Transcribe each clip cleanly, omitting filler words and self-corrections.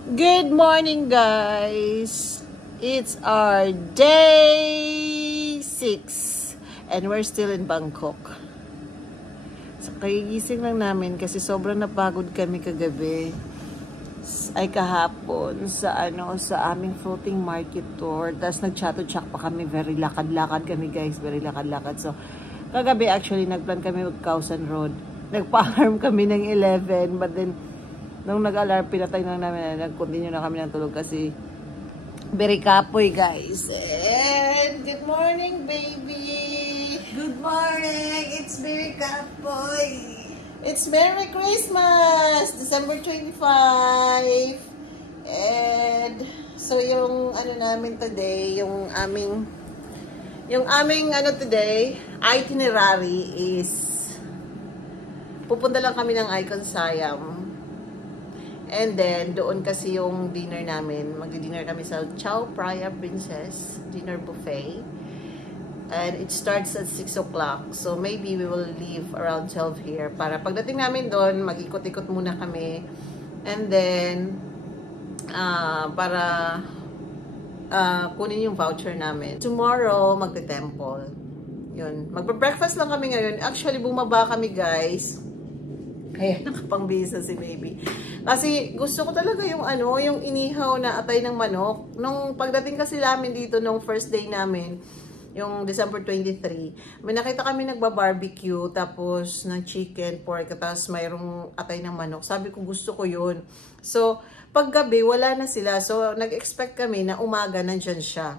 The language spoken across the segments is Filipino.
Good morning, guys. It's our day 6 and we're still in Bangkok. So, kagigising lang namin kasi sobrang napagod kami kagabi. Ay kahapon sa aming floating market tour. Tapos nag-chat-chat pa kami. Very lakad-lakad kami, guys. Very lakad-lakad. So, kagabi actually nagplan kami mag-Khao-San Road. Nagpa-alarm kami ng 11, but then nung nag-alarm, pinatay na namin, nag-continue na kami ng tulog kasi very kapoy, guys. And good morning, baby! Good morning! It's very kapoy! It's Merry Christmas! December 25! And so yung namin today, yung aming today, itinerary is pupunta lang kami ng Icon Siam. And then, doon kasi yung dinner namin. Magdi-dinner kami sa Chao Phraya Princess Dinner Buffet. And it starts at 6 o'clock. So, maybe we will leave around 12 here. Para pagdating namin doon, mag-ikot-ikot muna kami. And then, para kunin yung voucher namin. Tomorrow, magte-temple. Yun. Magpa-breakfast lang kami ngayon. Actually, bumaba kami, guys. Kaya nakapangbisa si baby. Kasi gusto ko talaga yung yung inihaw na atay ng manok. Nung pagdating kasi namin dito nung first day namin, yung December 23, may nakita kami nagba-barbecue tapos ng chicken, pork, tapos mayroong atay ng manok. Sabi ko gusto ko yun. So, paggabi wala na sila. So, nag-expect kami na umaga nandyan siya.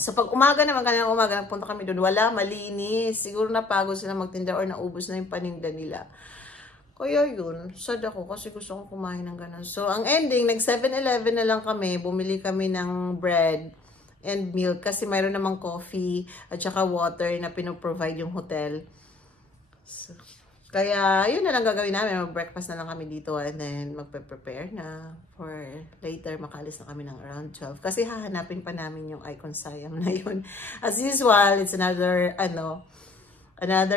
So, pag umaga naman, kanina umaga, nagpunta kami doon. Wala, malinis. Siguro napagod sila magtinda or naubos na yung paninda nila. Kaya yun, sad ako kasi gusto kong kumain ng ganun. So, ang ending, nag 7-Eleven na lang kami. Bumili kami ng bread and milk kasi mayroon namang coffee at saka water na pinoprovide yung hotel. So, kaya yun na lang gagawin namin. Mag-breakfast na lang kami dito and then magpe-prepare na for later. Makalis na kami ng around 12. Kasi hahanapin pa namin yung Icon Siam na yun. As usual, it's another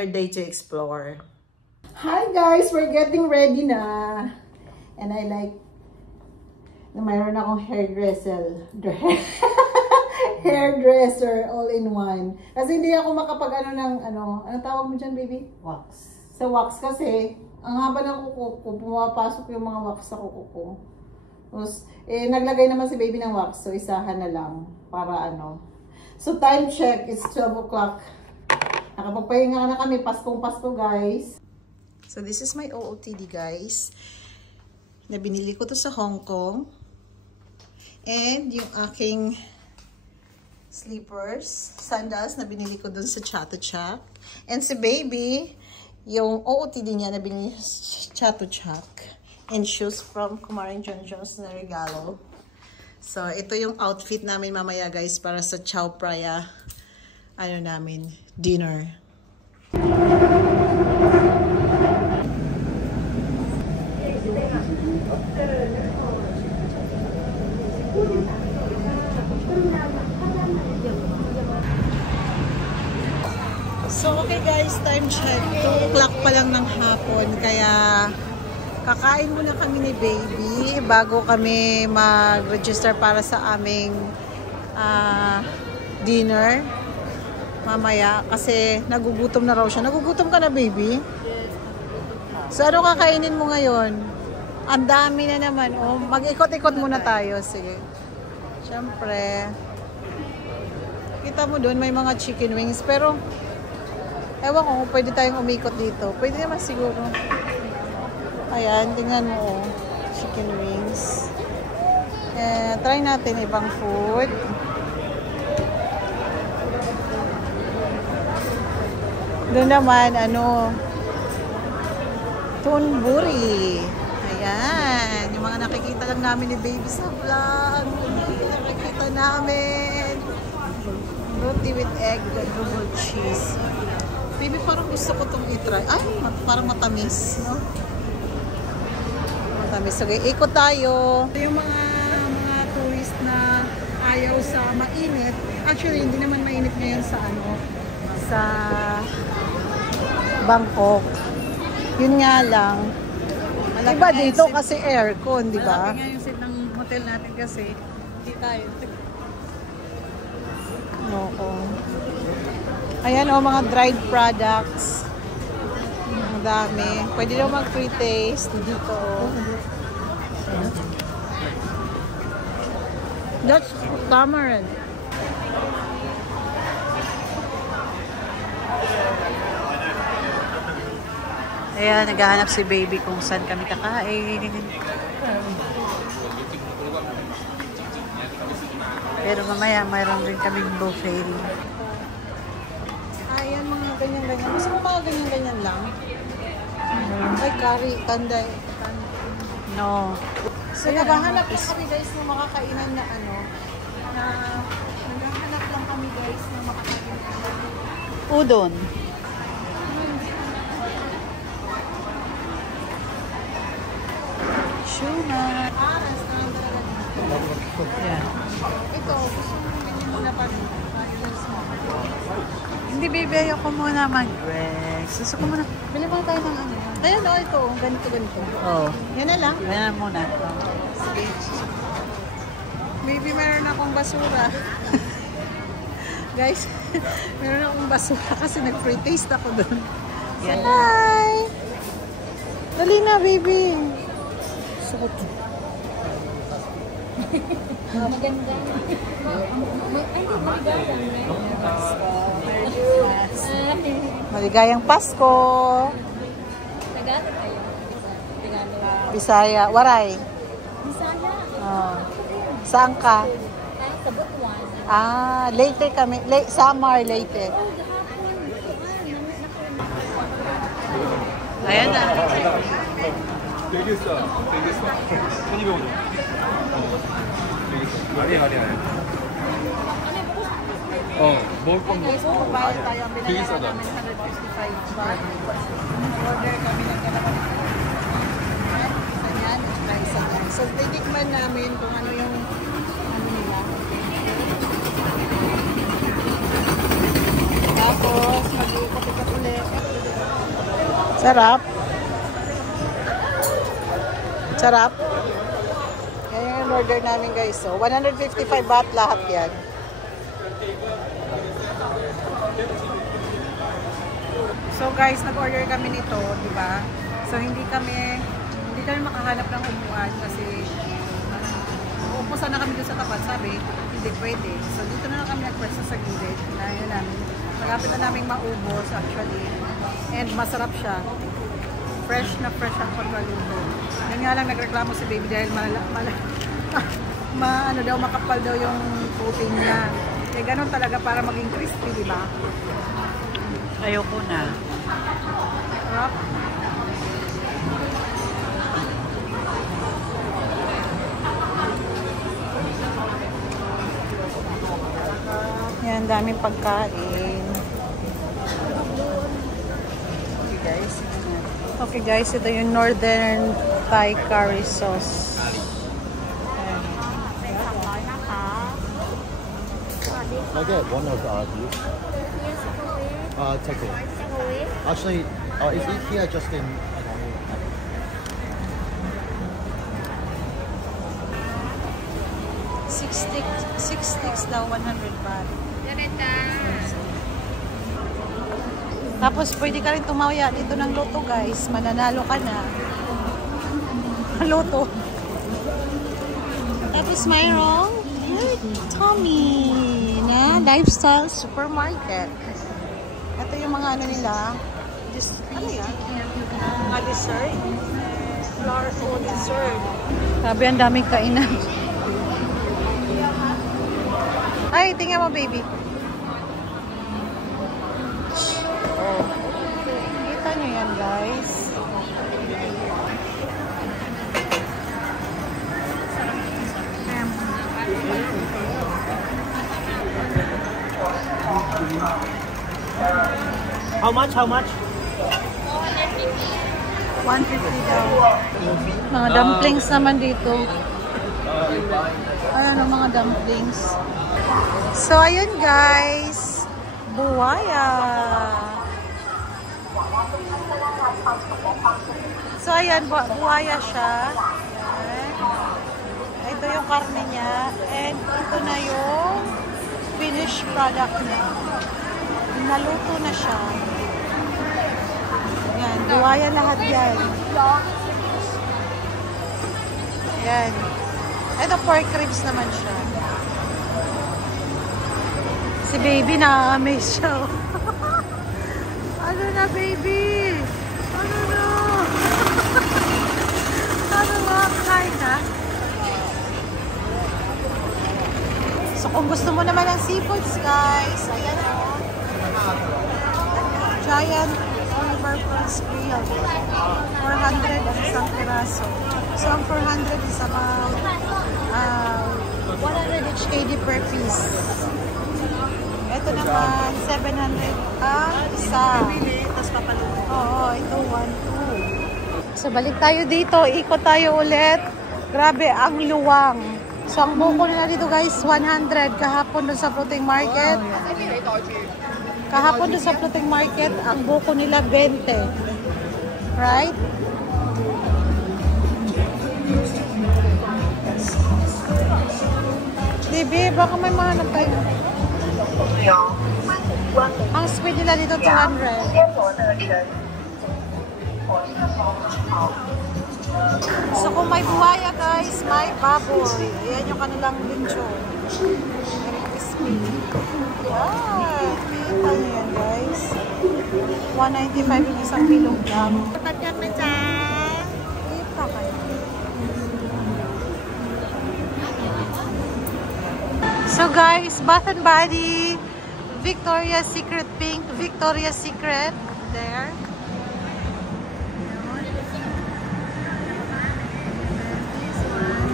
day to explore. Hi guys, we're getting ready na. And I like na mayroon akong hairdresser all in one. Kasi hindi ako makapag ano tawag mo dyan, baby? Wax. Sa wax kasi, ang haba ng kuko ko, pumapasok yung mga wax sa kuko ko. Tapos, naglagay naman si baby ng wax, so isahan na lang para So time check, it's 12 o'clock. Nakapagpahinga na kami, Paskong-Pasko, guys. So, this is my OOTD, guys. Na binili ko to sa Hong Kong. And yung aking slippers, sandals, na binili ko dun sa Chatuchak. And si baby, yung OOTD niya na binili sa Chatuchak. And shoes from Kumarin John Jones na regalo. So, ito yung outfit namin mamaya, guys, para sa Chao Phraya, namin, dinner. So, okay guys, time check. 2 o'clock pa lang ng hapon. Kaya, kakain muna kami ni baby bago kami mag-register para sa aming dinner mamaya. Kasi, nagugutom na raw siya. Nagugutom ka na, baby? So, ano kakainin mo ngayon? Ang dami na naman. Oh, mag-ikot-ikot muna tayo. Sige. Siyempre. Kita mo doon, may mga chicken wings. Pero, ewan ko, pwede tayong umikot dito. Pwede naman siguro. Ayan, tingnan mo. Oh. Chicken wings. Try natin ibang food. Doon naman, tunburi. Ayan. Yung mga nakikita lang namin ni baby sa vlog. Nakikita namin. Roti with egg, double cheese. Baby, parang gusto ko itong i-try. Ay, parang matamis, no? Matamis. Okay, ikot tayo. Yung mga tourist na ayaw sa mainit. Actually, hindi naman mainit ngayon sa sa Bangkok. Yun nga lang, Diba dito kasi aircon, di ba? Malaki nga yung seat ng hotel natin kasi hindi tayo. Oo. Ayan o, mga dried products. Ang dami. Pwede daw mag-free taste dito. That's tamarind. Ayan, naghahanap si baby kung saan kami kakain. Pero mamaya, mayroon rin kaming buffet. Ayan, mga ganyan-ganyan. Gusto mo mga ganyan-ganyan lang? Ay, curry, tanday. No. So, naghahanap lang kami guys ng makakainan na ano, na naghahanap lang kami guys ng makakainan na Udon. Shumai. restaurant talaga dito. Yeah. Ito, gusto mo ganyan muna pa rin. Hindi, baby, ayoko muna mag-dress. Gusto ko muna. Bili mo tayo ng ano. Ayun o, ito. Ganito. Oh. Yan na lang. Yan muna. Sige. Baby, meron akong basura. Guys, meron akong basura kasi nag-free taste ako doon. Yan. Hi! Dali na, baby. Sakot. Maganda. Maligayang Pasko. Tagalog kayo. Tagalog. Bisaya. Waray. Bisaya. Oh. Saan ka? Ay, sa Butuan. Leyte kami. Samar, Leyte. Ayan na. 되겠어. 천이백 원. 아니야. 먹을 건 Guys, 뭐. magbayad tayo. Ang 되게 binayaran 싸다. namin 155 baht. Order kami ng dalawa nito. Isa yan at saka isa yan. So, titikman namin kung ano yung ano nila. Tapos, mag-iikot-ikot ulit. Sarap. Sarap. Yan yung order namin guys. So, 155 baht lahat yan. So guys, nag-order kami nito, di ba? So hindi kami makahanap ng upuan kasi uupo sana kami doon sa tapat, sabi, hindi pwede. So dito na lang kami nagpwesto sa gilid. Kaya namin, magapit na namin maubos actually. And masarap siya. Fresh na fresh ang pagkaluto. Yan nga lang nagreklamo si baby dahil makapal daw yung coating niya. Eh ganun talaga para maging crispy, di ba? Ayoko na. Sarap. Yan, daming pagkain. Okay guys. Okay guys, ito yung Northern Thai curry sauce. Ayan. I get one of these. Take it. Actually, is it here just in? Six sticks daw, 100 baht. Tapos pwede ka rin tumawaya dito ng loto guys. Mananalo ka na. Loto. Tapos mayroong Tommy na lifestyle supermarket. Ito yung mga ano nila. Mga dessert. Flour food dessert. Sabi, ang daming kainan. Ay, tingnan mo baby. Oh. Kita nyo yan guys. How much? 150 daw. Mga dumplings naman dito. Ayan ang mga dumplings. So, ayun guys. Buwaya. So, ayan, buhaya siya. Ayan. Ito yung karne niya. And ito na yung finished product niya. Naluto na siya. Ayan, buhaya lahat yan. Ayan. Ito pork ribs naman siya. Si baby na-amaze siya. Ano na, baby? Ano na? Ano na? Kain na? So, kung gusto mo naman ng seafoods, guys, ayan o. Giant Oliver Prawns Grill. 400 ang isang piraso. So, ang 400 is about 100 each KD per piece. Ito naman, 700 ang isa. Tapos papaluto. Oo, ito 1, 2. So, balik tayo dito. Ikot tayo ulit. Grabe, ang luwang. So, ang buko nila dito, guys, 100. Kahapon doon sa floating market. Kahapon doon sa floating market, ang buko nila 20. Right? Baby, baka may mahanap tayo. Ang squid nila dito 200. So kung may buhaya guys, may baboy. Ayan yung kanilang lechon. Very crispy. Wow, kita nyo yan guys. 195 yung isang kilogram. Kita kayo. So guys, Bath and Body, Victoria's Secret Pink, Victoria's Secret, there.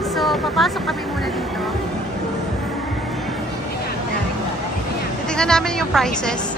So, papasok kami muna dito. Titingnan namin yung prices.